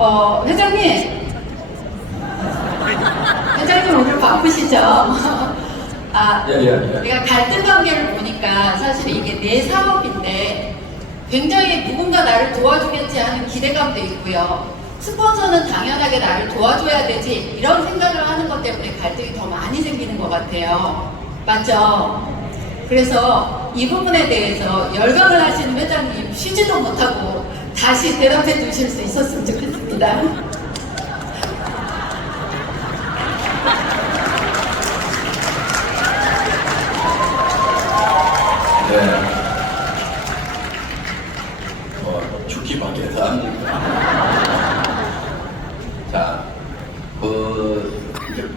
회장님. 회장님 오늘 바쁘시죠? 내가 갈등 관계를 보니까 사실 이게 내 사업인데 굉장히 누군가 나를 도와주겠지 하는 기대감도 있고요. 스폰서는 당연하게 나를 도와줘야 되지 이런 생각을 하는 것 때문에 갈등이 더 많이 생기는 것 같아요. 맞죠? 그래서 이 부분에 대해서 열강을 하시는 회장님 쉬지도 못하고 다시 대답해 주실 수 있었으면 좋겠습니다. 네. 죽기밖에 더 합니다. 자,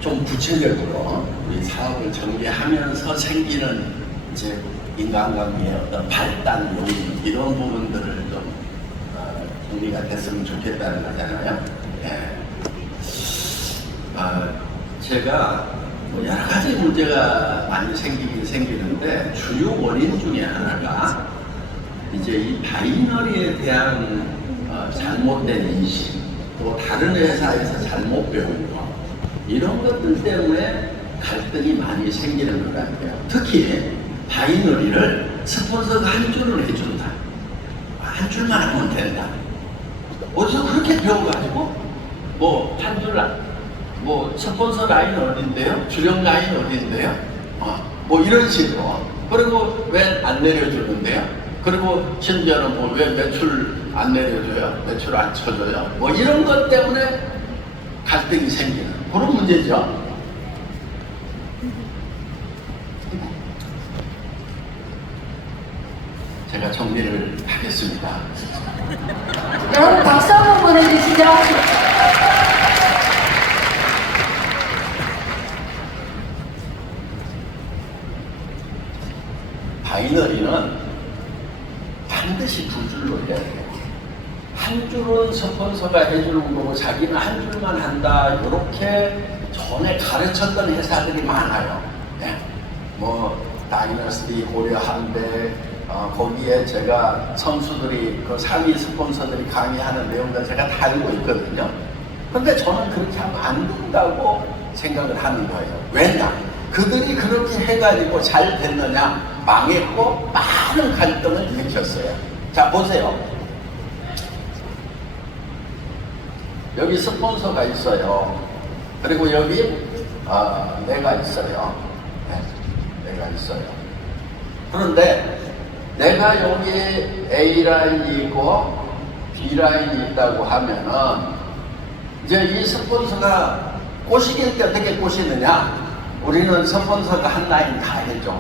좀 구체적으로 우리 사업을 전개하면서 생기는 이제 인간관계의 어떤 발단 요인 이런 부분들을 좀 정리가 됐으면 좋겠다는 거잖아요. 네. 제가 여러 가지 문제가 많이 생기긴 생기는데 주요 원인 중에 하나가 이제 이 바이너리에 대한 잘못된 인식, 또 다른 회사에서 잘못 배운 거 이런 것들 때문에 갈등이 많이 생기는 것 같아요. 특히 바이너리를 스폰서가 한 줄을 해준다. 한 줄만 하면 된다. 어디서 그렇게 배워가지고 한 줄 스폰서 라인 어딘데요? 주력 라인 어딘데요? 이런 식으로. 그리고 왜 안 내려주는데요? 그리고 심지어는 왜 매출 안 내려줘요? 매출 안 쳐줘요? 이런 것 때문에 갈등이 생기는 그런 문제죠. 제가 정리를 하겠습니다. 여러분 박수 한번 보내주시죠. 바이너리는 반드시 두 줄로 해야 돼요. 한 줄은 스폰서가 해주는 거고 자기는 한 줄만 한다. 이렇게 전에 가르쳤던 회사들이 많아요. 네. 다이너스티, 고려, 한배 거기에 제가 선수들이 그 상위 스폰서들이 강의하는 내용들 제가 다 알고 있거든요. 근데 저는 그렇게 하면 안 된다고 생각을 하는 거예요. 왜냐? 그들이 그렇게 해가지고 잘 됐느냐? 망했고 많은 갈등을 일으켰어요. 자, 보세요. 여기 스폰서가 있어요. 그리고 여기 내가 있어요. 네, 내가 있어요. 그런데 내가 여기 A라인이 있고 B라인이 있다고 하면은 이제 이 스폰서가 꼬시길 때 어떻게 꼬시느냐? 우리는 스폰서가 한 라인 다 해줘.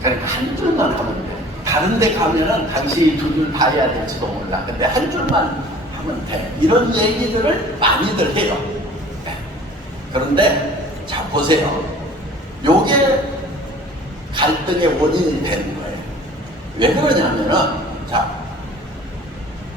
그러니까 한 줄만 하면 돼. 다른 데 가면은 당신이 두 줄 다 해야 될지도 몰라. 근데 한 줄만 하면 돼. 이런 얘기들을 많이들 해요. 네. 그런데 자 보세요. 요게 갈등의 원인이 되는 거예요. 왜 그러냐면은 자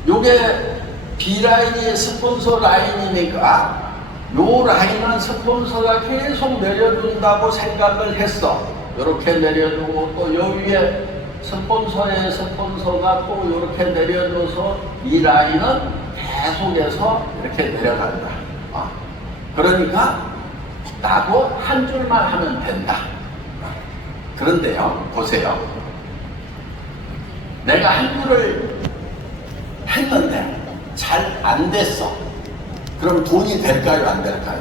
요게 B라인이 스폰서 라인이니까 요 라인은 스폰서가 계속 내려준다고 생각을 했어. 이렇게 내려주고 또 요 위에 스폰서의 스폰서가 또 이렇게 내려줘서 이 라인은 계속해서 이렇게 내려간다. 그러니까 나도 한 줄만 하면 된다. 그런데요, 보세요. 내가 한 줄을 했는데 잘 안 됐어. 그럼 돈이 될까요, 안 될까요?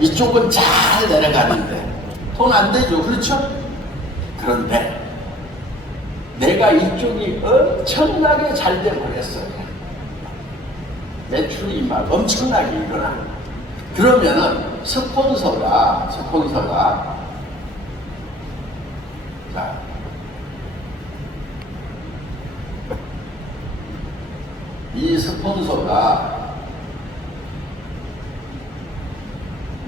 이쪽은 잘 내려가는데 돈 안 되죠, 그렇죠? 그런데 내가 이쪽이 엄청나게 잘 돼버렸어요. 매출이 막 엄청나게 일어나. 그러면은 스폰서가 자 이 스폰서가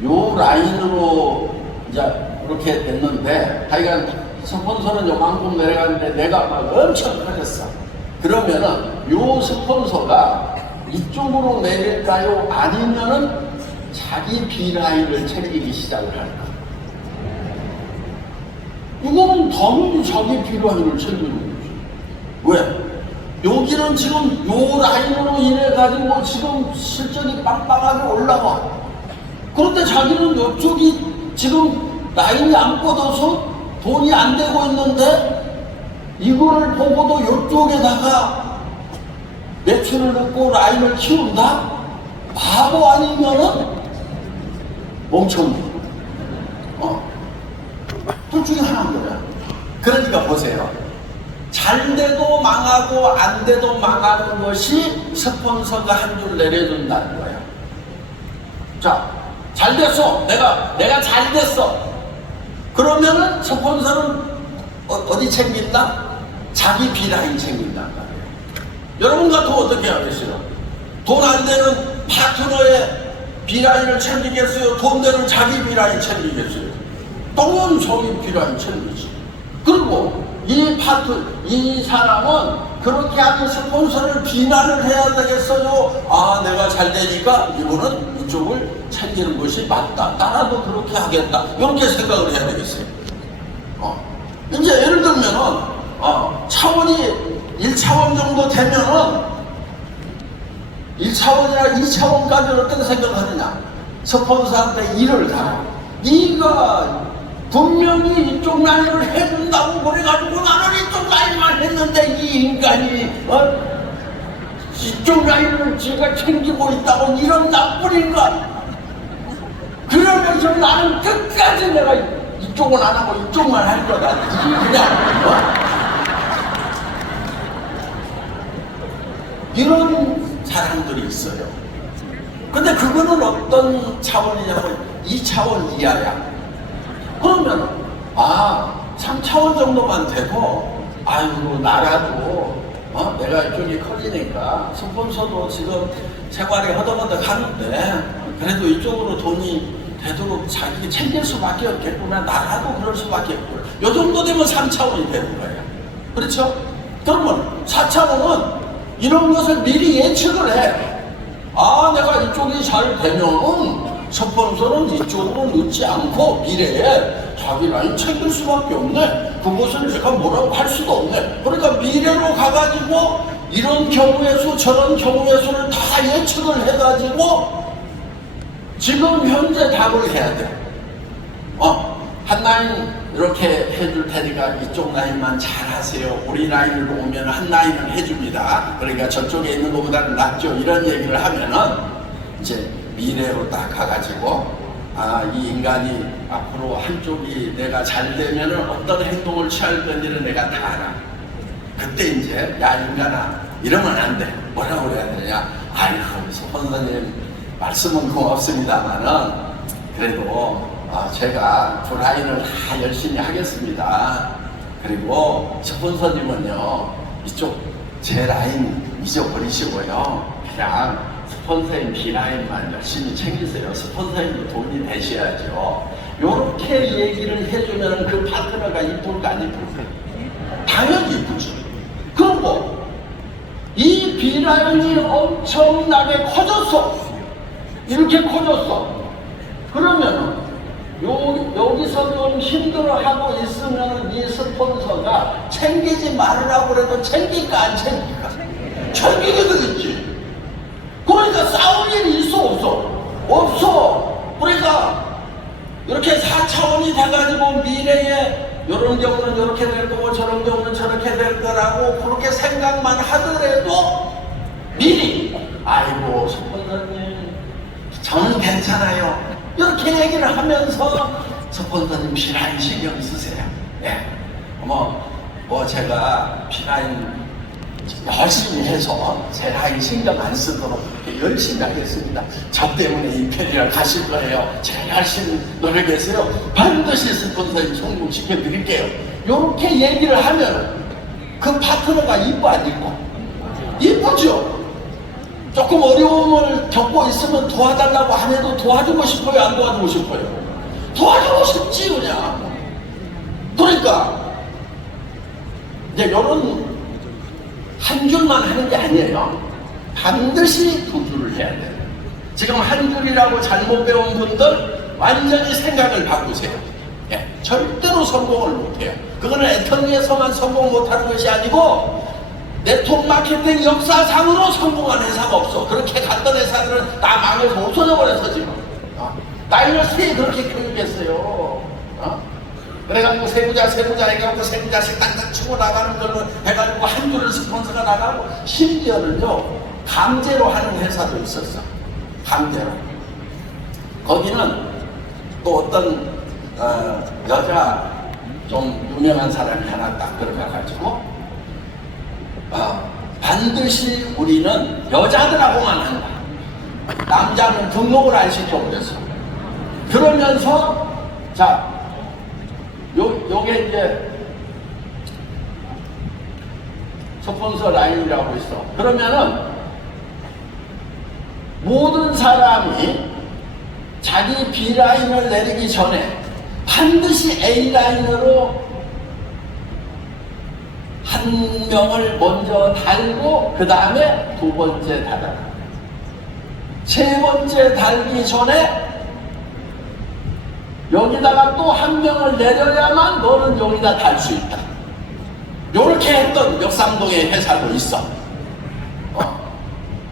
요 라인으로 이제 이렇게 됐는데 하여간 스폰서는 요만큼 내려갔는데 내가 막 엄청 커졌어. 그러면은 요 스폰서가 이쪽으로 내릴까요? 아니면은 자기 B라인을 챙기기 시작을 할까? 이거는 당연히 자기 B라인을 챙기는 거지. 왜? 여기는 지금 요 라인으로 인해 가지고 지금 실적이 빵빵하게 올라와. 그런데 자기는 이쪽이 지금 라인이 안 뻗어서 돈이 안 되고 있는데 이거를 보고도 이쪽에다가 매출을 넣고 라인을 키운다? 바보 아니면은 멍청이. 둘 중에 하나인 거야. 그러니까 보세요. 잘 돼도 망하고 안 돼도 망하는 것이 스폰서가 한 줄 내려준다는 거예요. 자, 잘 됐어. 내가 잘 됐어. 그러면은 스폰서는 어디 챙긴다? 자기 비라인 챙긴단 말이에요. 여러분 같으면 어떻게 하겠어요? 돈 안 되는 파트너의 비라인을 챙기겠어요? 돈 되는 자기 비라인 챙기겠어요? 당연히 자기 비라인 챙기지. 그리고 이 사람은 그렇게 하는 스폰서를 비난을 해야 되겠어요? 아, 내가 잘 되니까 이분은 이쪽을 챙기는 것이 맞다. 나라도 그렇게 하겠다. 이렇게 생각을 해야 되겠어요. 이제 예를 들면은, 차원이 1차원 정도 되면은, 1차원이나 2차원까지 어떻게 생각을 하느냐? 스폰서한테 일을 달아. 네가 분명히 이쪽 라인을 해준다고 그래가지고 나는 이쪽 라인만 했는데 이 인간이 이쪽 라인을 지가 챙기고 있다고 이런 나쁜 인간. 그러면서 나는 끝까지 내가 이쪽은 안 하고 이쪽만 할 거다. 그냥 이런 사람들이 있어요. 근데 그거는 어떤 차원이냐면 2차원 이하야. 그러면 3차원 정도만 돼도 아이고 나라도 내가 이쪽이 커지니까 스폰서도 지금 생활이 허덕허덕 하는데 그래도 이쪽으로 돈이 되도록 자기 챙길 수밖에 없겠구나. 나라도 그럴 수밖에 없구나. 요 정도 되면 3차원이 되는 거예요. 그렇죠? 그러면 4차원은 이런 것을 미리 예측을 해. 내가 이쪽이 잘 되면 스폰서는 이쪽으로 넣지 않고 미래에 자기 라인 챙길 수밖에 없네. 그것을 내가 뭐라고 할 수도 없네. 그러니까 미래로 가가지고 이런 경우의 수 저런 경우의 수를 다 예측을 해가지고 지금 현재 답을 해야 돼. 한 라인 이렇게 해줄 테니까 이쪽 라인만 잘 하세요. 우리 라인으로 오면 한 라인은 해줍니다. 그러니까 저쪽에 있는 것보다는 낫죠. 이런 얘기를 하면은 이제 미래로 딱 가가지고 이 인간이 앞으로 한쪽이 내가 잘 되면은 어떤 행동을 취할 건지를 내가 다 알아. 그때 이제 야 인간아 이러면 안 돼. 뭐라고 그래야 되냐? 아이고 스폰서님 말씀은 고맙습니다만은 그래도 제가 두 라인을 다 열심히 하겠습니다. 그리고 스폰서님은요 이쪽 제 라인 잊어버리시고요 그냥 스폰서인 B라인만 열심히 챙기세요. 스폰서인도 돈이 되셔야죠. 요렇게 얘기를 해주면 그 파트너가 이쁠까 안 이쁠까? 당연히 이쁘지. 그리고 이 B라인이 엄청나게 커졌어. 이렇게 커졌어. 그러면 여기서 좀 힘들어하고 있으면 이 스폰서가 챙기지 말으라고 그래도 챙길까 안 챙길까? 챙기게 되겠지. 그러니까 싸울 일이 있어 없어? 없어. 그러니까 이렇게 4차원이 돼가지고 미래에 이런 경우는 이렇게 될 거고 저런 경우는 저렇게 될 거라고 그렇게 생각만 하더라도 미리 아이고 스폰서님 저는 괜찮아요 이렇게 얘기를 하면서 스폰서님 B라인 신경 쓰세요. 제가 B라인 열심히 해서 제 라인 신경 안 쓰도록 열심히 하겠습니다. 저 때문에 임페리얼 가실 거예요. 제가 열심히 노력해서요 반드시 스폰서님 성공시켜 드릴게요. 이렇게 얘기를 하면 그 파트너가 이뻐 안 이뻐? 이쁘죠? 조금 어려움을 겪고 있으면 도와달라고 안 해도 도와주고 싶어요? 안 도와주고 싶어요? 도와주고 싶지 그냥. 그러니까 이제 이런 한 줄만 하는 게 아니에요. 반드시 두 줄을 해야 돼요. 지금 한 줄이라고 잘못 배운 분들 완전히 생각을 바꾸세요. 절대로 성공을 못해요. 그거는 애터미에서만 성공 못하는 것이 아니고 네트워크 마케팅 역사상으로 성공한 회사가 없어. 그렇게 갔던 회사들은 다 망해서 없어져 버렸어 지금. 다이너스티에 그렇게 교육했어요. 그래가지고 세부자 해가지고 세부자씩 땅땅 치고 나가는 걸로 해가지고 한 줄을 스폰서가 나가고, 심지어는요 강제로 하는 회사도 있었어. 강제로. 거기는 또 어떤 여자 좀 유명한 사람이 하나 딱 들어가가지고 반드시 우리는 여자들하고만 한다. 남자는 등록을 안 시켜 그랬어. 그러면서 자 요게 이제 스폰서 라인이라고 있어. 그러면은 모든 사람이 자기 B라인을 내리기 전에 반드시 A라인으로 한 명을 먼저 달고 그 다음에 두 번째 달아라. 세 번째 달기 전에 여기다가 또 한 명을 내려야만 너는 여기다 달 수 있다. 요렇게 했던 역삼동의 회사도 있어.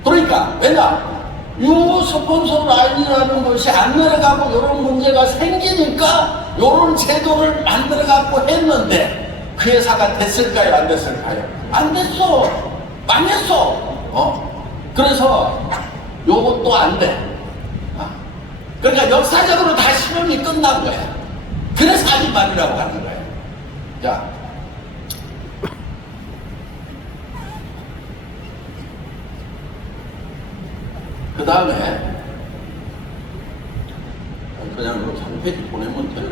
그러니까 왜냐? 요 스폰서 라인이라는 것이 안 내려가고 요런 문제가 생기니까 요런 제도를 만들어 갖고 했는데 그 회사가 됐을까요? 안 됐을까요? 안 됐어. 망했어. 그래서 요것도 안 돼. 그러니까 역사적으로 다 실험이 끝난 거야. 그래서 하지 말이라고 하는 거야. 자, 그 다음에 그냥 3페이지 보내면 돼요.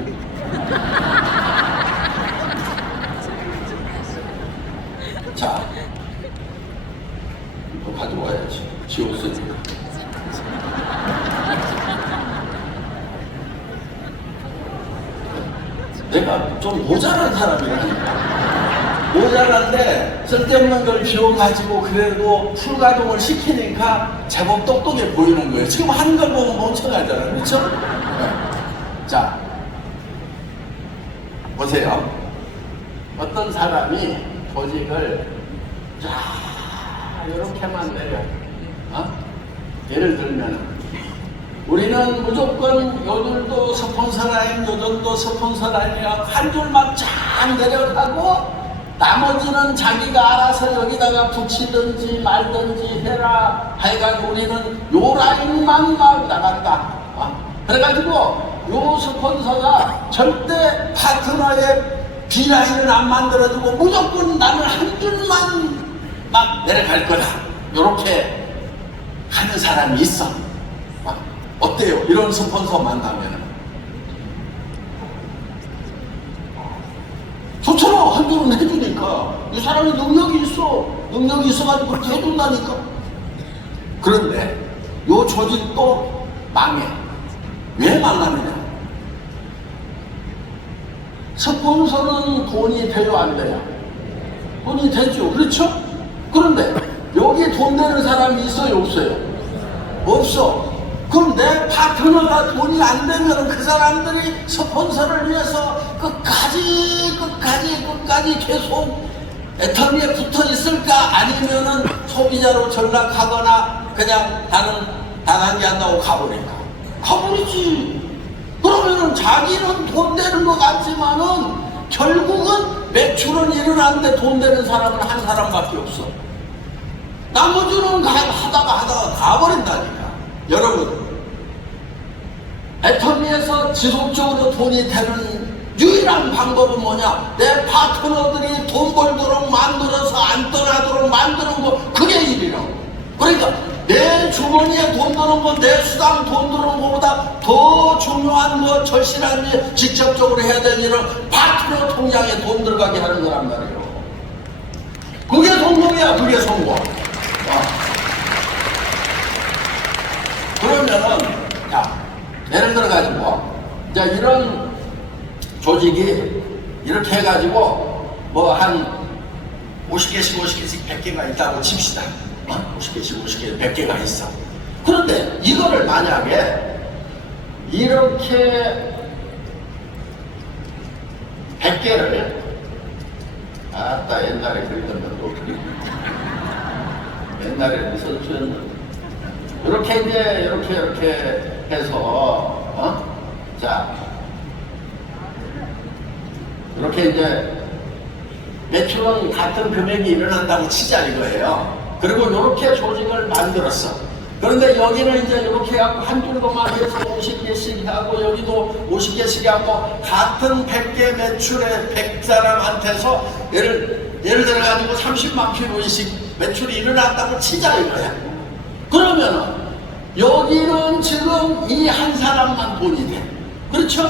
자, 이거 가져와야지. 지웠으니까. 내가 좀 모자란 사람이라니까. 모자란데 쓸데없는 걸 비워가지고 그래도 풀가동을 시키니까 제법 똑똑해 보이는 거예요. 지금 하는 걸 보면 멍청하잖아요. 그렇죠? 자, 보세요. 어떤 사람이 조직을 쫙 이렇게만 내려. 예를 들면 우리는 무조건 요들도 스폰서 라인, 요들도 스폰서 라인이야. 한 줄만 쫙 내려가고 나머지는 자기가 알아서 여기다가 붙이든지 말든지 해라. 하여간 우리는 요 라인만 막 나간다. 그래가지고 요 스폰서가 절대 파트너의 B라인을 안 만들어주고 무조건 나는 한 줄만 막 내려갈 거다. 요렇게 하는 사람이 있어. 어때요? 이런 스폰서 만나면 좋잖아. 한 줄은 해주니까. 이 사람이 능력이 있어가지고 그렇게 해준다니까. 그런데 요 조직도 망해. 왜 망하느냐? 스폰서는 돈이 돼요, 안 돼요? 돈이 되죠. 그렇죠? 그런데 여기 돈 되는 사람이 있어요, 없어요? 없어. 그럼 내 파트너가 돈이 안 되면 그 사람들이 스폰서를 위해서 끝까지 계속 애터미에 붙어 있을까? 아니면은 소비자로 전락하거나 그냥 나는 다단계한다고 가버릴까? 가버리지. 그러면은 자기는 돈 되는 것 같지만은 결국은 매출은 일어나는데 돈 되는 사람은 한 사람밖에 없어. 나머지는 하다가 가버린다니까. 여러분, 애터미에서 지속적으로 돈이 되는 유일한 방법은 뭐냐? 내 파트너들이 돈 벌도록 만들어서 안 떠나도록 만드는 거, 그게 일이라고. 그러니까 내 주머니에 돈 드는 거, 내 수당 돈 드는 거보다 더 중요한 거, 절실한 일, 직접적으로 해야 될 일은 파트너 통장에 돈 들어가게 하는 거란 말이에요. 그게 성공이야. 그게 성공. 그러면은, 자, 예를 들어가지고, 이제 이런 조직이 이렇게 해가지고, 뭐 한 50개씩 100개가 있다고 칩시다. 50개씩 100개가 있어. 그런데 이거를 만약에 이렇게 100개를, 아따, 옛날에 그리던 것도 옛날에는 선수였는데. 이렇게 이제 이렇게 해서 자 이렇게 이제 매출은 같은 금액이 일어난다고 치자 이거예요. 그리고 이렇게 조직을 만들었어. 그런데 여기는 이제 이렇게 해갖고 한 줄로만 해서 50개씩 하고 여기도 50개씩 하고 같은 100개 매출에 100사람한테서 예를 들어가지고 30만 kg씩 매출이 일어났다고 치자 이거야. 그러면은 여기는 지금 이 한 사람만 돈이 돼. 그렇죠?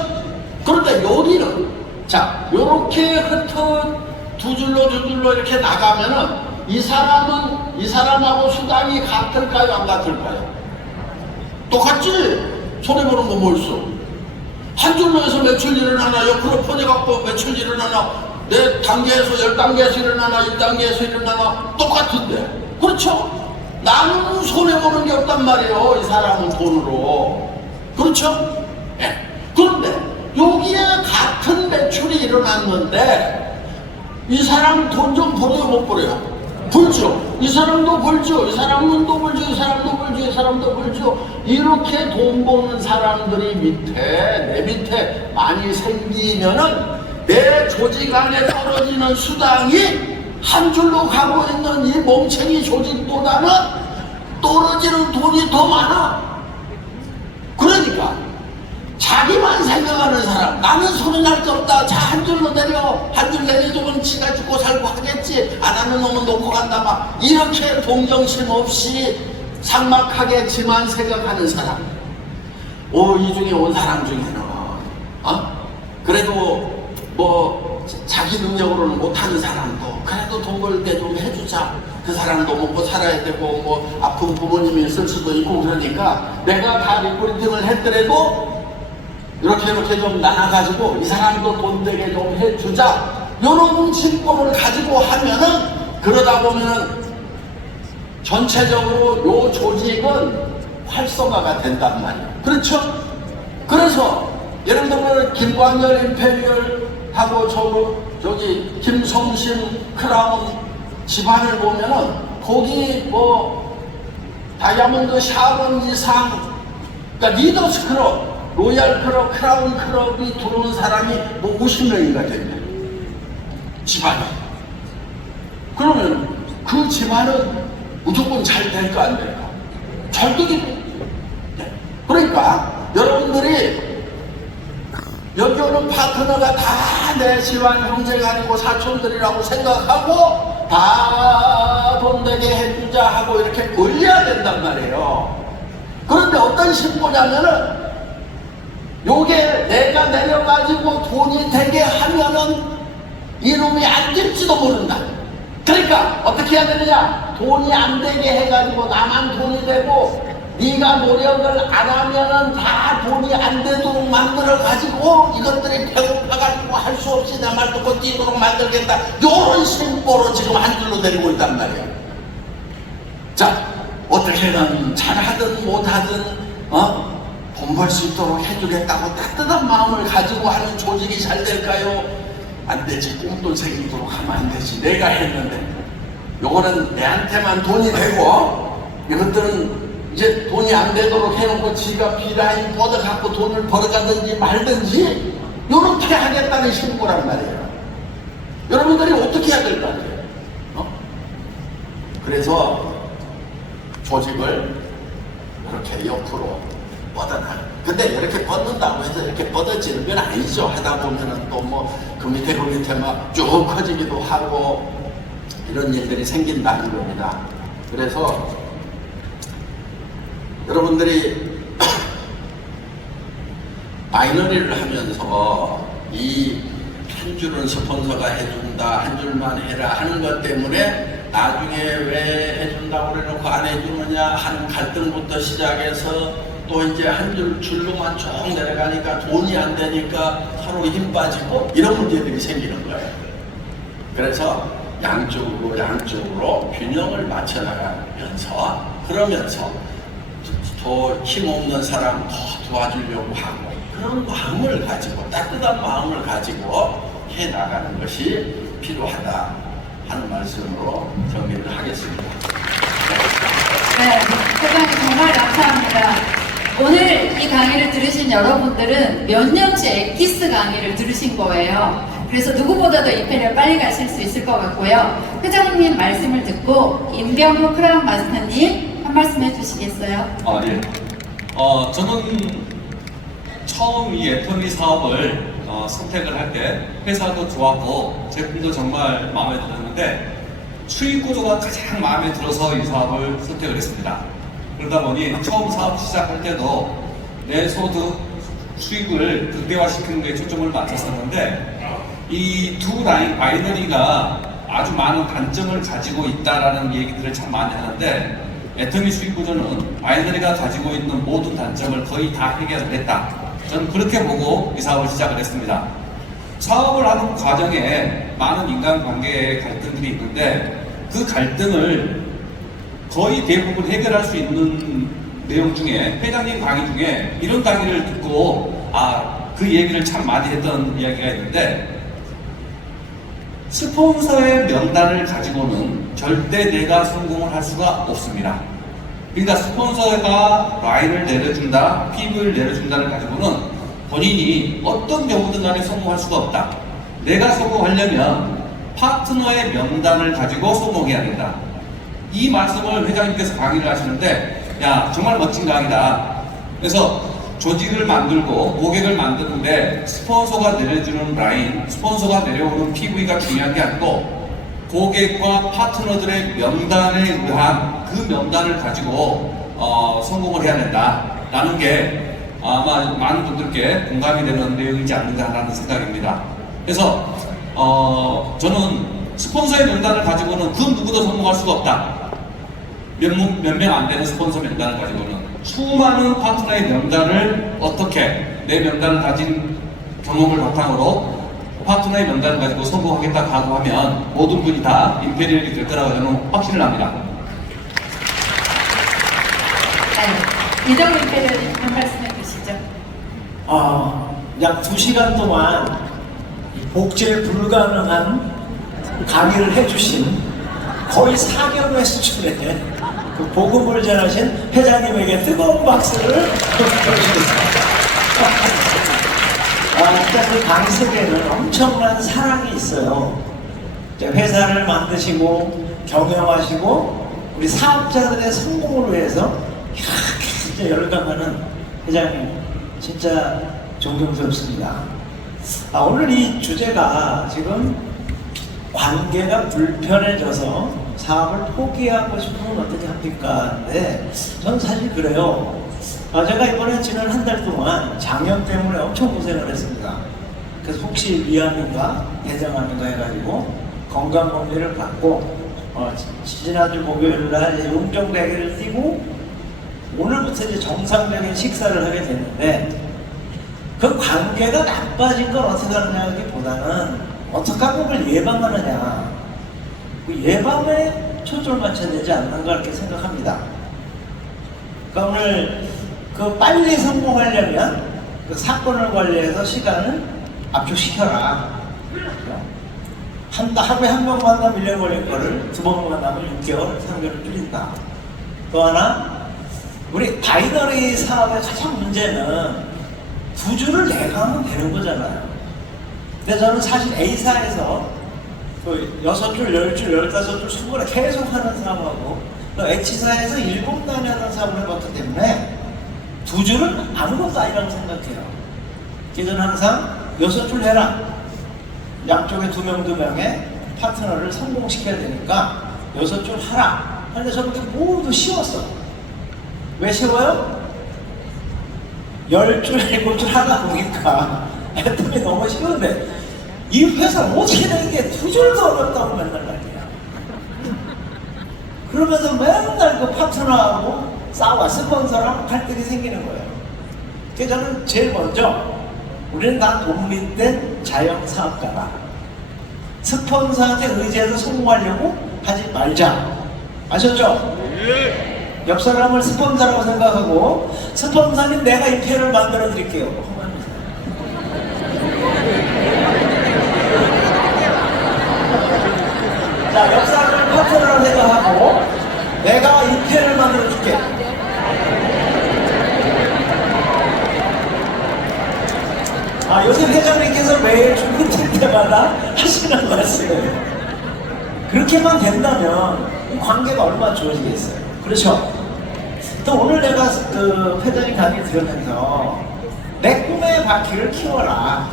그런데 여기는 자 요렇게 흩어 두 줄로 이렇게 나가면은 이 사람하고 수당이 같을까요? 안 같을까요? 똑같지? 손해보는 거 뭘 써? 한 줄로 해서 매출 일어나나 옆으로 퍼져갖고 매출 일어나나 내 단계에서 10단계에서 일어나나 1단계에서 일어나나 똑같은데 그렇죠? 나는 손해보는 게 없단 말이에요. 이 사람은 돈으로. 그렇죠? 네. 그런데 여기에 같은 매출이 일어났는데 이 사람 돈 좀 벌어요 못 벌어요? 벌죠. 이 사람도 벌죠. 이 사람은 또 벌죠. 이 사람도 벌죠. 이 사람도 벌죠. 이렇게 돈 버는 사람들이 내 밑에 많이 생기면은 내 조직 안에 떨어지는 수당이 한 줄로 가고 있는 이 멍청이 조직보다는 떨어지는 돈이 더 많아. 그러니까 자기만 생각하는 사람, 나는 소리 날 게 없다. 자, 한 줄로 내려. 한 줄 내려주면 지가 죽고 살고 하겠지. 안 하는 놈은 놓고 간다. 막 이렇게 동정심 없이 삭막하게지만 생각하는 사람. 이 중에 온 사람 중에는 그래도 뭐 자기 능력으로는 못하는 사람도 그래도 돈 벌 때 좀 해주자. 그 사람도 먹고 살아야 되고 뭐 아픈 부모님이 있을 수도 있고 그러니까 내가 다 리포팅을 했더라도 이렇게 좀 나눠가지고 이 사람도 돈 되게 좀 해주자. 이런 심보를 가지고 하면은 그러다 보면은 전체적으로 요 조직은 활성화가 된단 말이에요. 그렇죠? 그래서 예를 들면 김광열 임페리얼하고 저기 김성신 크라운 집안을 보면은 거기 뭐 다이아몬드 샤론 이상 그러니까 리더스 클럽, 로얄 클럽, 크라운 클럽이 들어온 사람이 뭐 50명인가 됩니다. 집안이. 그러면 그 집안은 무조건 잘 될까 안 될까? 잘 되겠네. 네. 그러니까 여러분들이 여기 오는 파트너가 다 내 집안 형제가 아니고 사촌들이라고 생각하고 다 돈 되게 해주자 하고 이렇게 올려야 된단 말이에요. 그런데 어떤 심보냐면은 요게 내가 내려가지고 돈이 되게 하면은 이놈이 안 될지도 모른다. 그러니까 어떻게 해야 되느냐? 돈이 안 되게 해가지고 나만 돈이 되고 네가 노력을 안 하면은 다 돈이 안 되도록 만들어가지고 이것들이 배고파가지고 할 수 없이 내 말 듣고 뛰도록 만들겠다. 요런 심보로 지금 한 줄로 내리고 있단 말이야. 자, 어떻게든 잘하든 못하든 돈 벌 수 있도록 해주겠다고 따뜻한 마음을 가지고 하는 조직이 잘 될까요? 안 되지. 꽁돈 생기도록 하면 안 되지. 내가 했는데 요거는 내한테만 돈이 되고 이것들은 이제 돈이 안 되도록 해놓고 지가 비라인 뻗어갖고 돈을 벌어가든지 말든지 요렇게 하겠다는 신고란 말이에요. 여러분들이 어떻게 해야 될 거 같아요? 그래서 조직을 이렇게 옆으로 뻗어나. 근데 이렇게 뻗는다고 해서 이렇게 뻗어지는 건 아니죠. 하다 보면은 또 뭐 그 밑에 그 밑에 막 쭉 커지기도 하고 이런 일들이 생긴다는 겁니다. 그래서 여러분들이 바이너리를 하면서 이 한 줄은 스폰서가 해준다, 한 줄만 해라 하는 것 때문에 나중에 왜 해준다고 그래놓고 안 해주느냐 하는 갈등부터 시작해서 또 이제 한 줄로만 쭉 내려가니까 돈이 안 되니까 서로 힘 빠지고 이런 문제들이 생기는 거예요. 그래서 양쪽으로 균형을 맞춰 나가면서 그러면서 더 힘없는 사람 더 도와주려고 하고 그런 마음을 가지고 따뜻한 마음을 가지고 해 나가는 것이 필요하다 하는 말씀으로 정리를 하겠습니다. 네, 회장님 정말 감사합니다. 오늘 이 강의를 들으신 여러분들은 몇 년째 엑기스 강의를 들으신 거예요. 그래서 누구보다도 임페리얼 빨리 가실 수 있을 것 같고요. 회장님 말씀을 듣고 임병호 크라운 마스터님 한 말씀 해주시겠어요? 예. 저는 처음 이 애터미 사업을 선택을 할 때 회사도 좋았고 제품도 정말 마음에 들었는데 수익 구조가 가장 마음에 들어서 이 사업을 선택을 했습니다. 그러다 보니 처음 사업 시작할 때도 내 소득 수익을 극대화시키는 데 초점을 맞췄었는데 이 두 라인 바이너리가 아주 많은 단점을 가지고 있다라는 얘기들을 참 많이 하는데 애터미 수익 구조는 바이너리가 가지고 있는 모든 단점을 거의 다 해결을 했다. 저는 그렇게 보고 이 사업을 시작을 했습니다. 사업을 하는 과정에 많은 인간관계의 갈등들이 있는데 그 갈등을 거의 대부분 해결할 수 있는 내용 중에 회장님 강의 중에 이런 강의를 듣고 그 얘기를 참 많이 했던 이야기가 있는데 스폰서의 명단을 가지고는 절대 내가 성공을 할 수가 없습니다. 그러니까 스폰서가 라인을 내려준다, PV를 내려준다를 가지고는 본인이 어떤 경우든 간에 성공할 수가 없다. 내가 성공하려면 파트너의 명단을 가지고 성공해야 된다. 이 말씀을 회장님께서 강의를 하시는데 정말 멋진 강의다. 그래서 조직을 만들고 고객을 만드는데 스폰서가 내려주는 라인, 스폰서가 내려오는 PV가 중요한 게 아니고 고객과 파트너들의 명단에 의한 그 명단을 가지고 성공을 해야 된다라는 게 아마 많은 분들께 공감이 되는 내용이지 않는가라는 생각입니다. 그래서 저는 스폰서의 명단을 가지고는 그 누구도 성공할 수가 없다. 몇 명 안 되는 스폰서 명단을 가지고는 수많은 파트너의 명단을 어떻게 내 명단을 가진 경험을 바탕으로 파트너의 명단을 가지고 성공하겠다고 하면 모든 분이 다 임페리얼이 될 거라고 저는 확신을 합니다. 네, 이정 임페리얼님 한 말씀 해주시죠. 약 2시간 동안 복제 불가능한 강의를 해주신 거의 4개월 수준의 그 복음을 전하신 회장님에게 뜨거운 박수를 보내주겠습니다. 진짜 그 강의 속에는 엄청난 사랑이 있어요. 회사를 만드시고 경영하시고 우리 사업자들의 성공을 위해서 진짜 열광하는 회장님 진짜 존경스럽습니다. 오늘 이 주제가 지금 관계가 불편해져서 사업을 포기하고 싶으면 어떻게 합니까? 근데 저는 사실 그래요. 제가 이번에 지난 한 달 동안 장염 때문에 엄청 고생을 했습니다. 그래서 혹시 위암인가 대장암인가 해가지고 건강검진을 받고 지난주 목요일날 용종대기를 띄고 오늘부터 이제 정상적인 식사를 하게 됐는데 그 관계가 나빠진 걸 어떻게 하느냐기보다는 어떻게 하면 그걸 예방하느냐, 그 예방에 초점을 맞춰야 되지 않는가 이렇게 생각합니다. 그러니까 오늘 그 빨리 성공하려면 그 사건을 관리해서 시간을 압축시켜라. 하루에 한 명 만나면 1년 걸릴 거를 2번 만나면 6개월, 3개월을 줄인다. 또 하나, 우리 바이너리 사업의 가장 문제는 두 줄을 내가 하면 되는 거잖아요. 근데 저는 사실 A사에서 그 6줄, 10줄, 15줄, 20줄 계속 하는 사람하고 또 H사에서 7단위 하는 사람을 해봤기 때문에 두 줄은 아무것도 아니라고 생각해요. 그래서 저는 항상 6줄 해라. 양쪽에 2명의 파트너를 성공시켜야 되니까 6줄 하라. 근데 저는 그게 모두 쉬웠어. 왜 쉬워요? 10줄, 7줄 하다 보니까 애터미 너무 쉬운데 이 회사 어떻게 된 게 2줄도 어렵다고 맨날 말이야. 그러면서 맨날 그 파트너하고 싸워, 스폰서랑 갈등이 생기는 거예요. 그래서 저는 제일 먼저 우리는 다 독립된 자영사업가다. 스폰서한테 의지해서 성공하려고 하지 말자. 아셨죠? 네. 옆 사람을 스폰서라고 생각하고 스폰서님 내가 임페리얼을 만들어 드릴게요. 자, 옆 사람을 파트너라고 생각하고 내가 임페를 만들어줄게. 아, 요새 회장님께서 매일 출근할 때마다 하시는 말씀이에요. 그렇게만 된다면 이 관계가 얼마나 좋아지겠어요. 그렇죠? 또 오늘 내가 그 회장님 강의 들으면서 내 꿈의 바퀴를 키워라.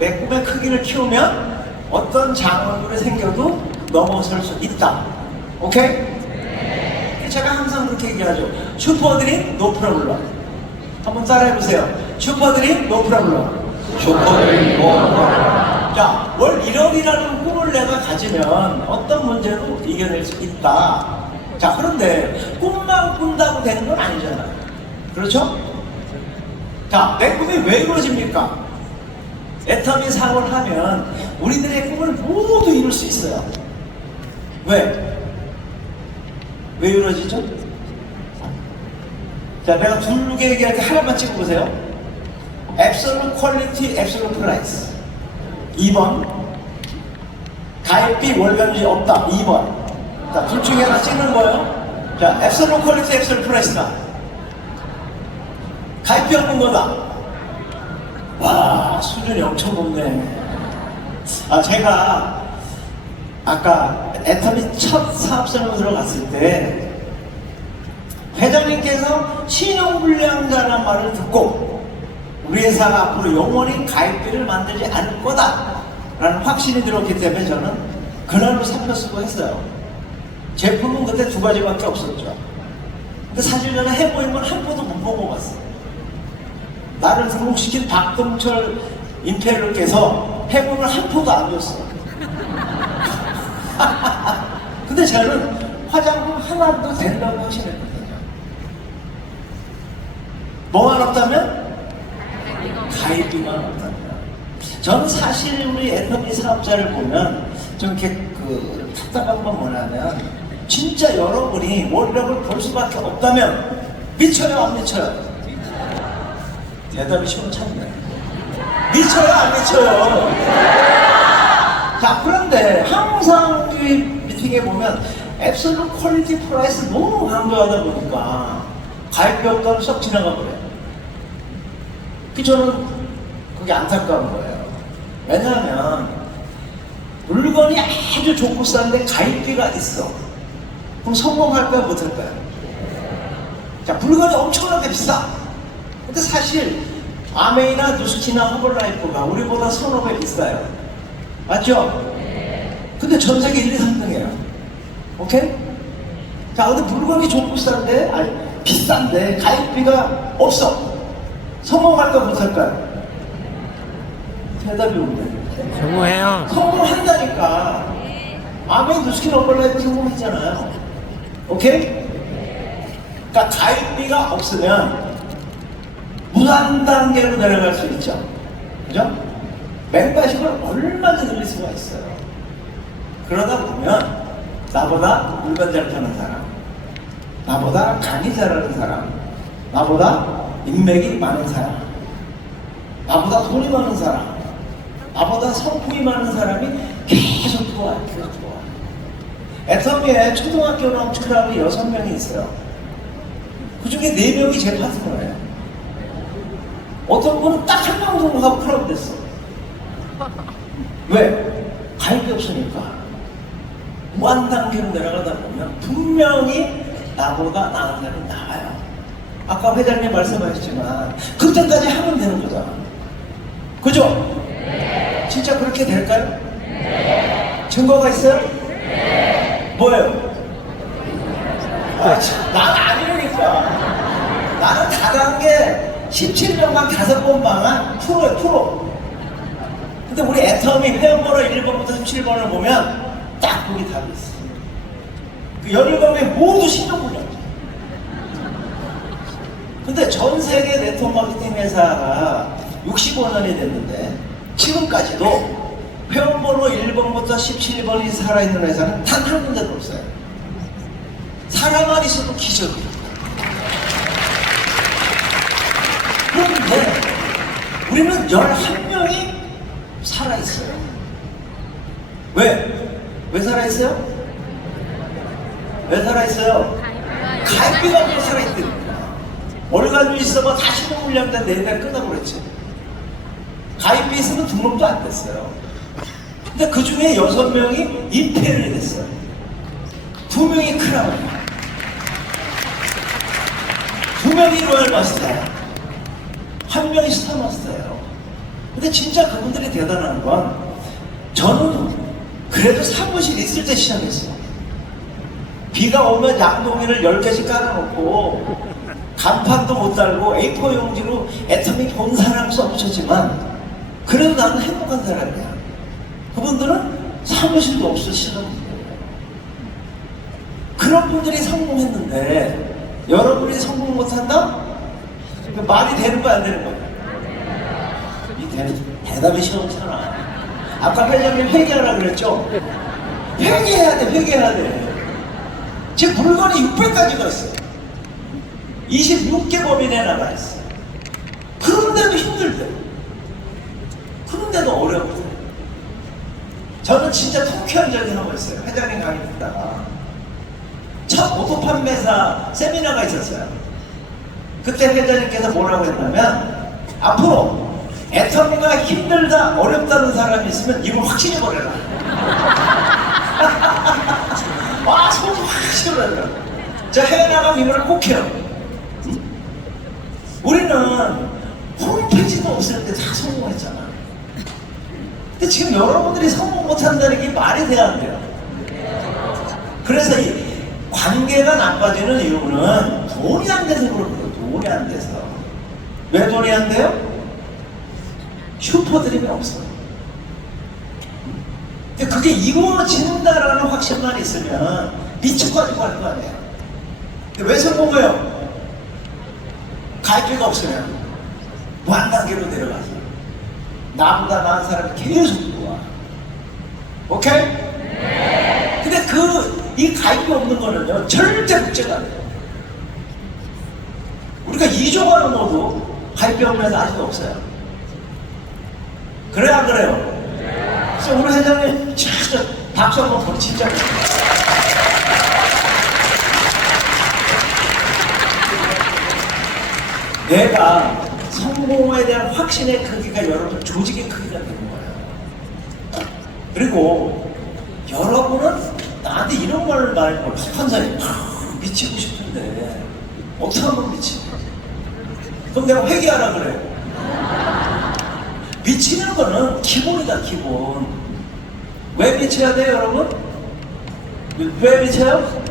내 꿈의 크기를 키우면 어떤 장애물이 생겨도 넘어설 수 있다. 오케이? 제가 항상 그렇게 얘기하죠. 슈퍼드림 노 프로블럼. 한번 따라해보세요. 슈퍼드림 노 프로블럼. 조건이 뭐 자, 월 1억이라는 꿈을 내가 가지면 어떤 문제도 이겨낼 수 있다. 자, 그런데 꿈만 꾼다고 되는 건 아니잖아요. 그렇죠? 자, 내 꿈이 왜 이루어집니까? 애터미 사업을 하면 우리들의 꿈을 모두 이룰 수 있어요. 왜? 왜 이루어지죠? 자, 내가 두 개 얘기할 때 하나만 찍어보세요. 앱솔루트 퀄리티, 앱솔루트 프라이스. 2번. 가입비 월간지 없다. 2번. 자, 둘 중에 하나 찍는 거예요. 자, 앱솔루트 퀄리티, 앱솔루트 프라이스다. 가입비 없는 거다. 와, 수준이 엄청 높네. 아, 제가 아까 애터미 첫 사업설명 들어갔을 때 회장님께서 신용불량자란 말을 듣고 우리 회사가 앞으로 영원히 가입비를 만들지 않을 거다라는 확신이 들었기 때문에 저는 그날로 사표 쓰고 했어요. 제품은 그때 두 가지밖에 없었죠. 근데 사실 저는 해보인 건 한 번도 못 보고 갔어요. 나를 등록시킨 박동철 임페리얼께서 해보면 한 포도 안 줬어요. 근데 저는 화장품 하나도 된다고 확신했거든요. 뭐만 없다면? 가입비만 없다면. 저는 사실 우리 애터미 사업자를 보면 좀 이렇게 답답한 건 뭐냐면 진짜 여러분이 월력을 볼 수밖에 없다면 미쳐요 안 미쳐요? 대답이 시원찮네. 미쳐요 안 미쳐요? 자, 그런데 항상 우리 미팅에 보면 앱솔루트 퀄리티 프라이스 너무 강조하다 보니까 가입비 없다고 썩 지나가 버려요. 저는 그게 안타까운 거예요. 왜냐하면 물건이 아주 좋고 싼데 가입비가 있어. 그럼 성공할까요 못할까요? 자, 물건이 엄청나게 비싸. 근데 사실 아메이나 누스키나 허벌라이프가 우리보다 서너 배 비싸요. 맞죠? 근데 전 세계 1, 2, 3등이에요. 오케이? 자, 근데 물건이 좋고 싼데, 아니, 비싼데 가입비가 없어. 성공할까 못할까요? 대답이 없네. 성공해요. 성공한다니까. 아메이 누스키나 허벌라이프 성공했잖아요. 오케이? 그러니까 가입비가 없으면 무한 단계로 내려갈 수 있죠. 그죠? 멤버십을 얼마든지 늘릴 수가 있어요. 그러다 보면 나보다 물건 잘 타는 사람, 나보다 강의 잘하는 사람, 나보다 인맥이 많은 사람, 나보다 돈이 많은 사람, 나보다 성품이 많은 사람이 계속 들어와요. 계속 들어와요. 애터미에 초등학교 나온 클럽이 6명이 있어요. 그 중에 4명이 제 파트너예요. 어떤 분은 딱 한 명 정도 하고 클럽 됐어. 왜? 가입이 없으니까. 무한 단계로 내려가다 보면 분명히 나보다 나은 사람이 나와요. 아까 회장님 말씀하셨지만 그때까지 하면 되는 거잖아. 그죠? 네. 진짜 그렇게 될까요? 네. 증거가 있어요? 네. 뭐예요? 아, 난 아니니까. 나는 다단계 17년간 5번 망한 프로예요, 프로. 근데 우리 애터미 회원번호 1번부터 17번을 보면 딱 거기 답이 있어. 그 17명이 모두 신용불량. 근데 전 세계 네트워크 마케팅 회사가 65년이 됐는데 지금까지도 회원번호 1번부터 17번이 살아있는 회사는 단 한 군데도 없어요. 사람만 있어도 기적이에요. 그런데 우리는 11명이 살아있어요. 왜? 왜 살아있어요? 왜 살아있어요? 가입비가 없고 살아있다니까. 월간주 있어봐 다 신용불량자 내내 끝나버렸지. 가입비 있으면 등록도 안 됐어요. 근데 그 중에 6명이 임페일이 됐어요. 2명이 크라운, 2명이 로얄 마스터야. 1명이 스타 마스터예요. 근데 진짜 그분들이 대단한 건 저는 그래도 사무실 있을 때 시작했어요. 비가 오면 양동이를 10개씩 깔아놓고 간판도 못 달고 A4 용지로 애터미 본 사람 써붙였지만 그래도 나는 행복한 사람이야. 그분들은 사무실도 없으시는 분들이에요. 그런 분들이 성공했는데 여러분이 성공 못한다? 말이 되는 거야 안 되는 거야? 이 대답이 시원찮아. 아까 회장님 회계하라 그랬죠? 회계해야 돼, 회계해야 돼. 지금 물건이 600가지가 있어. 26개 법인에 나가 있어. 그런데도 힘들대. 그런데도 어렵대. 저는 진짜 통쾌한 적이 한번 있어요. 회장님 강의 듣다가 첫 오토 판매사 세미나가 있었어요. 그때 회장님께서 뭐라고 했냐면 앞으로 애터미가 힘들다 어렵다는 사람이 있으면 이걸 확신해 버려라. 와, 소리 확 시원하더라고. 자, 해나가면 이거를 꼭 해요. 응? 우리는 홈페이지도 없을 때 다 성공했잖아. 근데 지금 여러분들이 성공 못한다는 게 말이 돼야 안 돼요. 그래서 이 관계가 나빠지는 이유는 돈이 안 돼서 그렇거든요. 돈이 안 돼서. 왜 돈이 안 돼요? 슈퍼드림이 없어요. 근데 그게 이루어진다라는 확신만 있으면 미쳐가지고 하는 거 아니에요. 근데 왜 성공해요? 가입비가 없으면 무한 단계로 내려가서 나보다 나은 사람이 계속 들어와. 오케이? 네. 근데 이 가입비 없는 거는요 절대 문제가 안 돼요. 우리가 2조 원을 넣어도 가입비 없는 회사 아직도 없어요. 그래요 안 그래요? 그래서 우리 회장님 진짜 박수 한번 보내. 진짜 내가 성공에 대한 확신의 크기가 여러분 조직의 크기가 되는 거예요. 그리고 여러분은 나한테 이런 걸 말하고 판사님 미치고 싶은데 어떻게 하면 미치지? 그럼 내가 회개하라 그래요. 미치는 거는 기본이다, 기본. 왜 미쳐야 돼요, 여러분? 왜 미쳐요?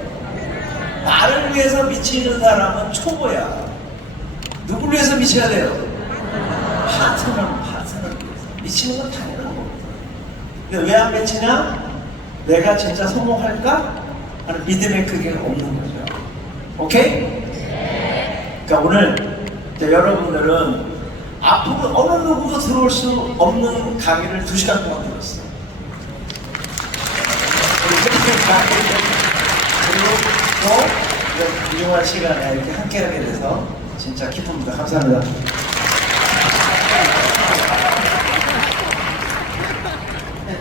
나를 위해서 미치는 사람은 초보야. 누구를 위해서 미쳐야 돼요? 파트너를 위해서. 미치는 건 당연한 거거든. 근데 왜 안 미치냐? 내가 진짜 성공할까? 하는 믿음의 크기가 없는 거죠. 오케이? 그러니까 오늘 여러분들은 앞으로 어느 누구도 들어올 수 없는 강의를 2시간 동안 들었어요. 그리고 또 훌륭한 시간에 이렇게 함께하게 돼서 진짜 기쁩니다. 감사합니다.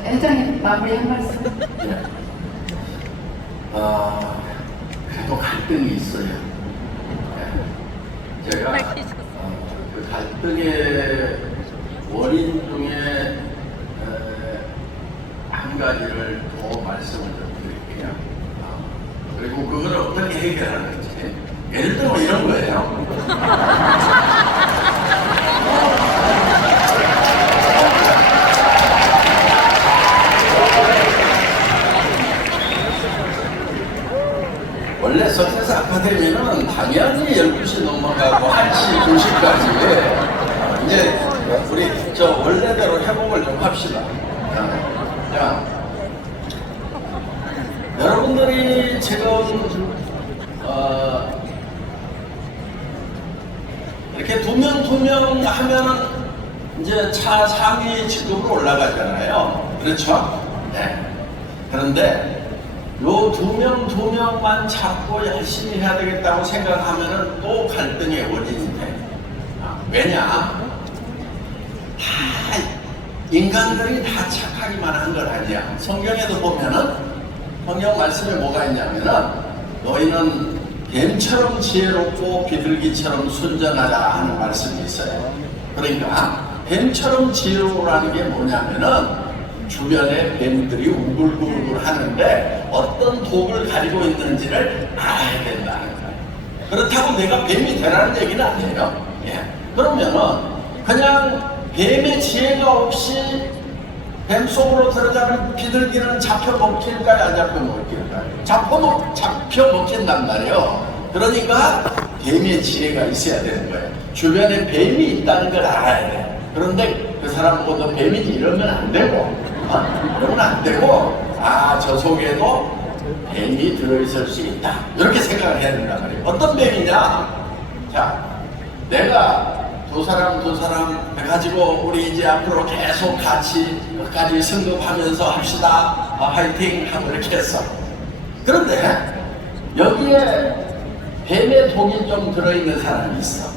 회장님 마무리 한 말씀. 네. 그래도 갈등이 있어요. 네. 제가 그 갈등의 원인 중에 한 가지를 더 말씀을 드릴게요. 그리고 그걸 어떻게 해결하는지. 예를 들면 이런 거예요. 원래 석세스 아카데미는 당연히 12시 넘어가고 1시, 2시까지 이제 우리 원래대로 회복을 좀 합시다. 자, 여러분들이 지금 이렇게 두 명 하면은 이제 차 상위 직급으로 올라가잖아요. 그렇죠? 네. 그런데 요 두 명만 잡고 열심히 해야 되겠다고 생각하면은 또 갈등의 원인이 돼. 왜냐? 다 인간들이 다 착하기만 한 건 아니야. 성경에도 보면은 성경 말씀에 뭐가 있냐면은 너희는 뱀처럼 지혜롭고 비둘기처럼 순전하다 하는 말씀이 있어요. 그러니까 뱀처럼 지혜로우라는 게 뭐냐면은 주변에 뱀들이 우글우글 하는데 어떤 독을 가지고 있는지를 알아야 된다는 거예요. 그렇다고 내가 뱀이 되라는 얘기는 아니에요. 예. 그러면은 그냥 뱀의 지혜가 없이 뱀 속으로 들어가는 비둘기는 잡혀 먹힐까요? 안 잡혀 먹힐까요? 잡혀 먹힌단 말이에요. 그러니까 뱀의 지혜가 있어야 되는 거예요. 주변에 뱀이 있다는 걸 알아야 돼. 그런데 그 사람 보고 뱀이지 이러면 안 되고, 이러면 안 되고, 저 속에도 뱀이 들어있을 수 있다. 이렇게 생각을 해야 된단 말이에요. 어떤 뱀이냐? 자, 내가 두 사람 해가지고 우리 이제 앞으로 계속 같이 끝까지 승급하면서 합시다. 화이팅! 하고 이렇게 했어. 그런데 여기에 뱀의 독이 좀 들어있는 사람이 있어.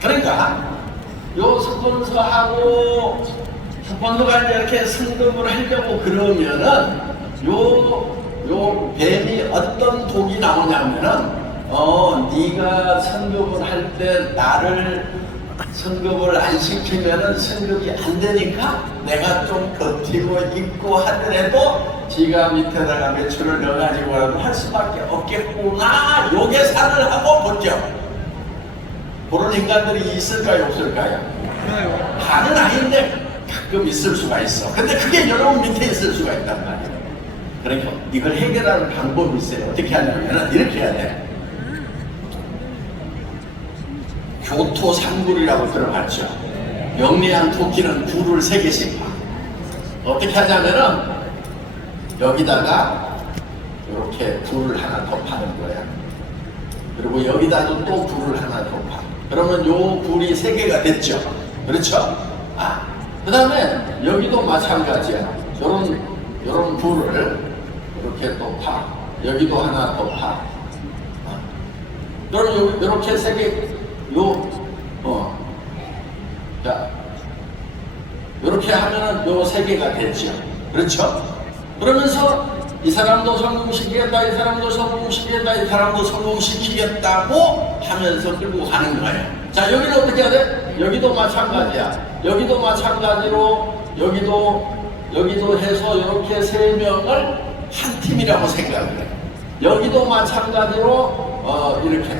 그러니까 요 스폰서가 이제 이렇게 승급을 하려고 그러면은 요 뱀이 어떤 독이 나오냐면은 네가 승급을 할 때 나를 승급을 안 시키면은 승급이 안 되니까 내가 좀 버티고 있고 하더라도 지가 밑에다가 매출을 넣어가지고라도 할 수밖에 없겠구나. 요 계산을 하고 버텨. 그런 인간들이 있을까요, 없을까요? 다는 아닌데 가끔 있을 수가 있어. 근데 그게 여러분 밑에 있을 수가 있단 말이에요. 그러니까 이걸 해결하는 방법이 있어요. 어떻게 하냐면 이렇게 해야 돼. 교토상굴이라고 들어봤죠. 영리한 토끼는 굴을 3개씩 봐. 어떻게 하냐면은 여기다가 이렇게 굴을 하나 더 파는 거야. 그리고 여기다도 또 굴을 하나 더 파. 그러면 요 굴이 3개가 됐죠. 그렇죠? 그 다음에 여기도 마찬가지야. 요런 굴을 이렇게 또 파. 여기도 하나 더 파. 그럼 요렇게 3개, 자, 요렇게 하면은 요 3개가 됐죠. 그렇죠? 그러면서 이 사람도 성공시키겠다, 이 사람도 성공시키겠다, 이 사람도 성공시키겠다고 하면서 끌고 가는 거예요. 자, 여기는 어떻게 해야 돼? 여기도 마찬가지야. 여기도 마찬가지로, 여기도 해서 이렇게 3명을 한 팀이라고 생각을 해. 여기도 마찬가지로, 이렇게.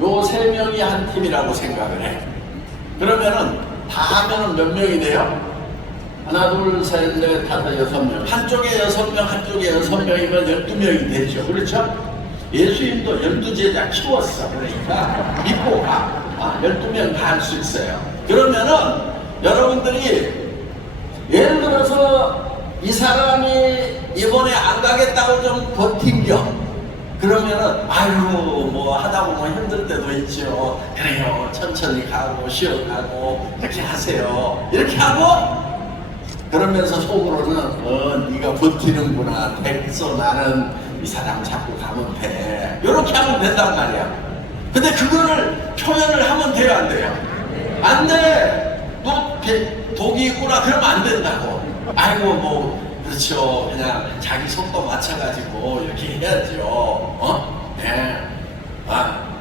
요 3명이 한 팀이라고 생각을 해. 그러면은 다 하면은 몇 명이 돼요? 하나, 둘, 셋, 넷, 다섯, 6명. 한쪽에 6명, 한쪽에 6명이면 12명이 되죠. 그렇죠? 예수님도 12제자 키웠어. 그러니까 믿고 가. 12명 다 할 수 있어요. 그러면은 여러분들이 예를 들어서 이 사람이 이번에 안 가겠다고 좀 버틴겨. 그러면은 뭐 하다 보면 힘들 때도 있죠. 그래요, 천천히 가고 쉬어가고 이렇게 하세요. 이렇게 하고 그러면서 속으로는 네가 버티는구나. 됐어, 나는 이 사람 잡고 가면 돼. 이렇게 하면 된단 말이야. 근데 그거를 표현을 하면 돼요, 안 돼요? 안 돼. 너 독이 있구나. 그러면 안 된다고. 그렇죠. 그냥 자기 속도 맞춰가지고 이렇게 해야죠. 네.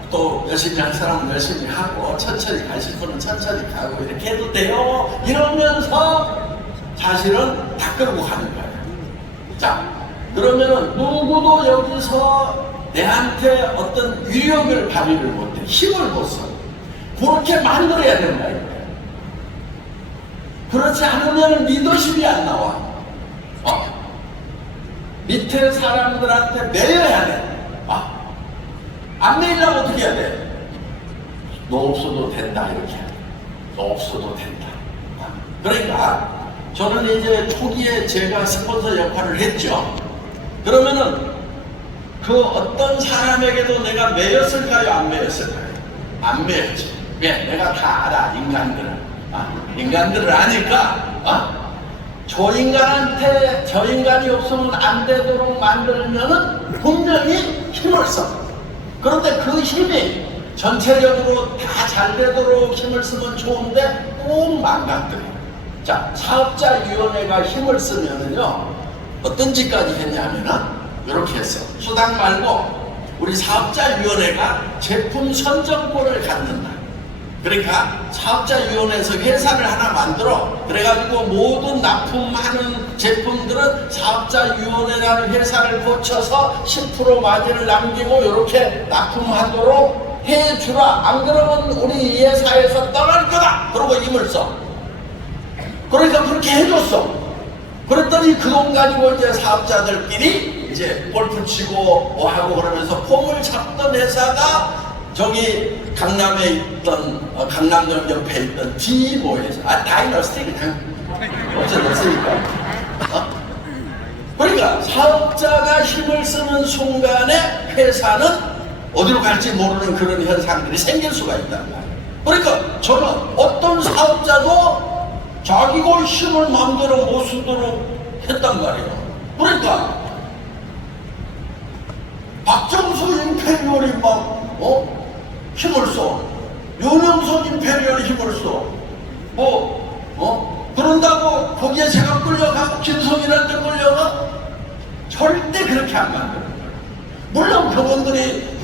또 열심히 할 사람은 열심히 하고 천천히 가실 분은 천천히 가고 이렇게 해도 돼요. 이러면서 사실은 다 끌고 가는 거예요. 자, 그러면은 누구도 여기서 내한테 어떤 위력을 발휘를 못해. 힘을 못 써. 그렇게 만들어야 된다. 그렇지 않으면 리더십이 안 나와. 밑에 사람들한테 매여야 돼. 안 매이려면 어떻게 해야 돼? 너 없어도 된다, 이렇게. 너 없어도 된다. 그러니까 저는 이제 초기에 제가 스폰서 역할을 했죠. 그러면은 그 어떤 사람에게도 내가 매였을까요? 안 매였을까요? 안 매였지. 왜? 내가 다 알아, 인간들은. 인간들을 아니까 저 인간한테 저 인간이 없으면 안 되도록 만들면은 분명히 힘을 써. 그런데 그 힘이 전체적으로 다 잘 되도록 힘을 쓰면 좋은데 꼭 망가뜨려. 자, 사업자위원회가 힘을 쓰면은요, 어떤 짓까지 했냐면은 이렇게 했어. 수당 말고 우리 사업자위원회가 제품 선정권을 갖는다. 그러니까 사업자위원회에서 회사를 하나 만들어 그래가지고 모든 납품하는 제품들은 사업자위원회라는 회사를 거쳐서 10% 마진을 남기고 이렇게 납품하도록 해주라. 안 그러면 우리 이 회사에서 떠날 거다. 그러고 힘을 써. 그러니까 그렇게 해줬어. 그랬더니 그 돈 가지고 이제 사업자들끼리 이제 골프 치고 뭐 하고 그러면서 폼을 잡던 회사가 저기 강남에 있던 강남역 옆에 있던 디모에서 다이너스티 그냥 어쩌됐으니까 그러니까 사업자가 힘을 쓰는 순간에 회사는 어디로 갈지 모르는 그런 현상들이 생길 수가 있단 말이에요. 그러니까 저는 어떤 사업자도 자기가 힘을 마음대로 못 쓰도록 했단 말이에요. 그러니까 박정수 임페리얼이 막 힘을 써. 윤영석 임페리얼이 힘을 써. 그런다고 거기에 제가 끌려가고 김성일한테 끌려가? 절대 그렇게 안 만드는 거예요. 물론 그분들이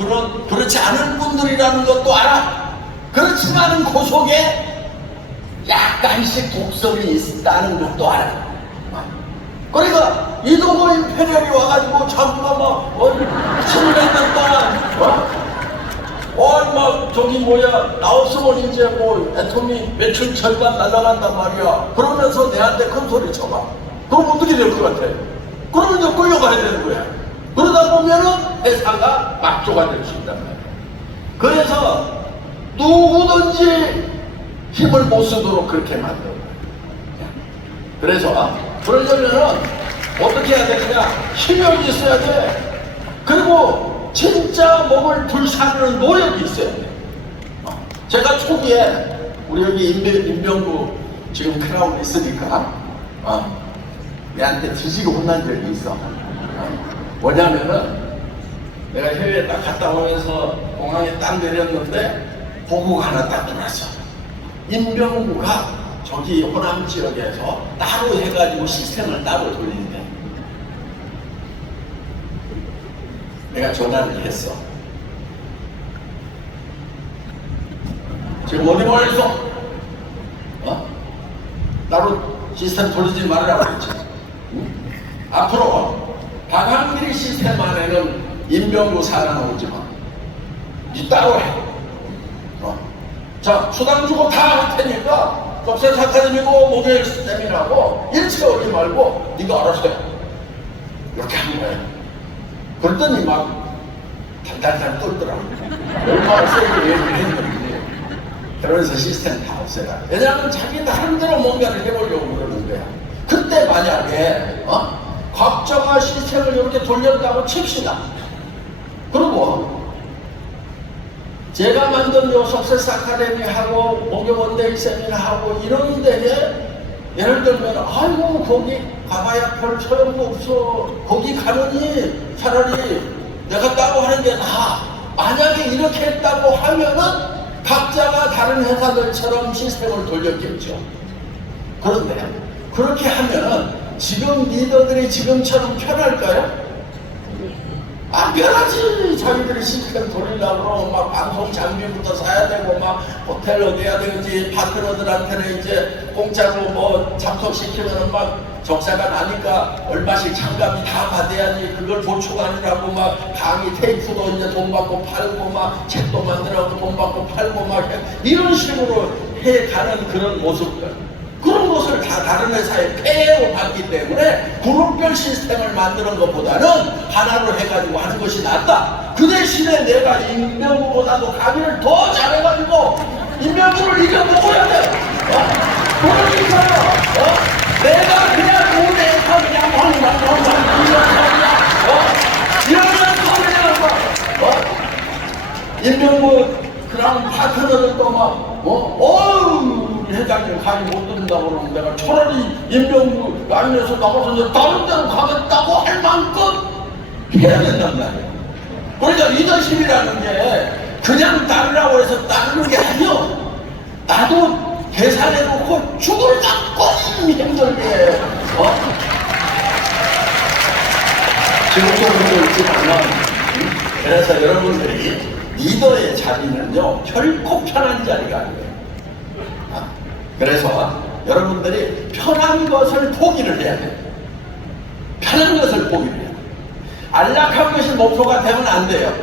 그렇지 않은 분들이라는 것도 알아. 그렇지만은 그 속에 약간씩 독성이 있다는 것도 알아. 그러니까 이동호 임페리얼이 와가지고 자꾸가 막 700년 동안 막 저기 뭐야 나 없으면 이제 뭐 애통이 매출 절반 날아간단 말이야. 그러면서 내한테 큰 소리 쳐봐. 그럼 어떻게 될 것 같아? 그러면 이제 끌려가야 되는 거야. 그러다 보면은 회사가 막조가 될 수 있단 말이야. 그래서 누구든지 힘을 못 쓰도록 그렇게 만들어. 그래서 그러려면은 어떻게 해야 되느냐? 힘이 있어야 돼. 그리고 진짜 몸을 불사르는 노력이 있어야 돼. 제가 초기에 우리 여기 임병구 지금 크라운 있으니까 내한테 뒤지게 혼난 적이 있어. 뭐냐면은 내가 해외에 딱 갔다 오면서 공항에 딱 내렸는데 보고가 하나 딱 들어왔어. 임병구가 저기 호남 지역에서 따로 해가지고 시스템을 따로 돌리는데 내가 전화를 했어. 지금 어디 보냈어? 따로 시스템 돌리지 말라고 그랬지. 응? 앞으로 박한길이 시스템 안에는 임병구 사람 오지 마. 니 따로 해. 자, 수당 주고 다 할 테니까 석세스 아카데미고 모델 시스템이라고 일치가 오지 말고 니가 알아서 해. 이렇게 한 거야. 그랬더니 막 달달달 떨더라고. 얼마나 세게 얘기를 했는지. 그러면서 시스템 다 없애라. 왜냐하면 자기 나름대로 뭔가를 해보려고 그러는 거야. 그때 만약에 각자가 시스템을 이렇게 돌렸다고 칩시다. 그리고 제가 만든 요 석세스 아카데미하고 목욕원데이 세미나하고 이런 데에 예를 들면 아이고 거기 가봐야 별 소용도 없어. 거기 가느니 차라리 내가 따로 하는 게 나아. 만약에 이렇게 했다고 하면은 각자가 다른 회사들처럼 시스템을 돌렸겠죠. 그런데 그렇게 하면은 지금 리더들이 지금처럼 편할까요? 안 편하지. 자기들이 시스템 돌리려고 그러면 막 방송 장비부터 사야 되고 막 호텔 어디 해야 되는지 파트너들한테는 이제 공짜로 뭐 참석시키면은 막 적자가 나니까 얼마씩 장갑이 다 받아야지. 그걸 보충하느라고 막 강의 테이프도 이제 돈 받고 팔고 막 책도 만들라고 돈 받고 팔고 막 이런 식으로 해가는 그런 모습들. 그런 것을 다 다른 회사에 폐해로 받기 때문에 그룹별 시스템을 만드는 것보다는 하나로 해가지고 하는 것이 낫다. 그 대신에 내가 임명구보다도 강의를 더 잘해가지고 임명구를 이겨먹어야 돼. 그러니까 내가 그냥 무대에서 그냥 이러면서 그냥 임명구 그런 파트너들도 막 회장님 강의 못 듣는다고 그러면 내가 차라리 임명구 라인에서 나가서 이제 다른 데로 가겠다고 할 만큼 해야 된단 말이에요. 그러니까 리더십이라는 게 그냥 따르라고 해서 따르는 게 아니요. 나도 계산해놓고 죽을 갖고 힘들게 지금도 그러고 있지만 그래서 여러분들이 리더의 자리는요 결코 편한 자리가 아니에요. 그래서 여러분들이 편한 것을 포기를 해야 돼요. 편한 것을 포기를 해야 돼요. 안락한 것이 목표가 되면 안 돼요.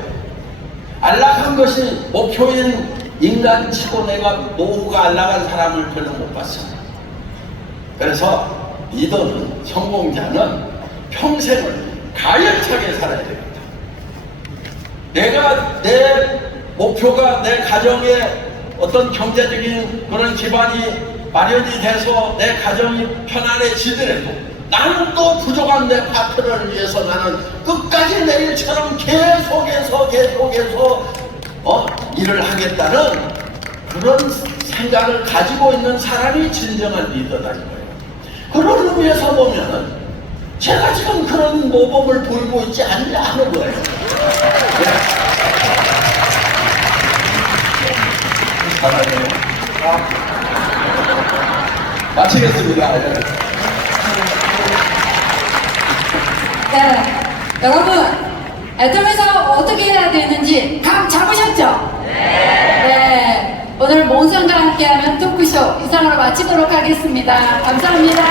안락한 것이 목표인 인간치고 내가 노후가 안락한 사람을 별로 못 봤어요. 그래서 리더는, 성공자는 평생을 가열차게 살아야 됩니다. 내 목표가 내 가정에 어떤 경제적인 그런 기반이 마련이 돼서 내 가정이 편안해지더라도 나는 또 부족한 내 파트너를 위해서 나는 끝까지 내일처럼 계속해서 일을 하겠다는 그런 생각을 가지고 있는 사람이 진정한 리더다는 거예요. 그런 의미에서 보면은 제가 지금 그런 모범을 보이고 있지 않냐 하는 거예요. 네. 마치겠습니다. 네, 여러분, 애덤에서 어떻게 해야 되는지 감 잡으셨죠? 네, 오늘 몬상과 함께하는 토크쇼 이상으로 마치도록 하겠습니다. 감사합니다.